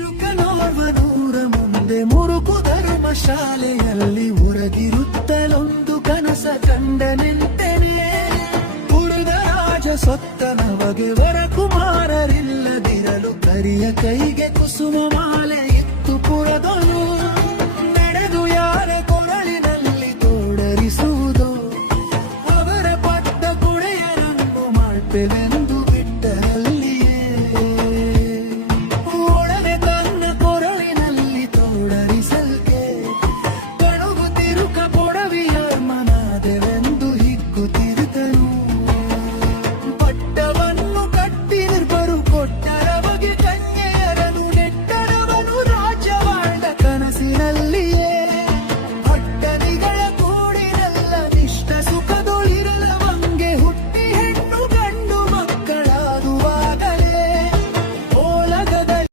ಚಿರುಕನೋರ್ವನೂರ ಮುಂದೆ ಮುರುಕು ಧರ್ಮ ಶಾಲೆಯಲ್ಲಿ ಉರಗಿರುತ್ತಲೊಂದು ಕನಸ ಕಂಡ ನಿಂತೆನೆ. ಪುರದ ರಾಜ ಸೊತ್ತನ ಬಗೆ ವರಕುಮಾರರಿಲ್ಲದಿರಲು ಕರಿಯ ಕೈಗೆ ಕುಸುಮ ಮಾಲೆ ಇತ್ತು ಪುರದೊಳು.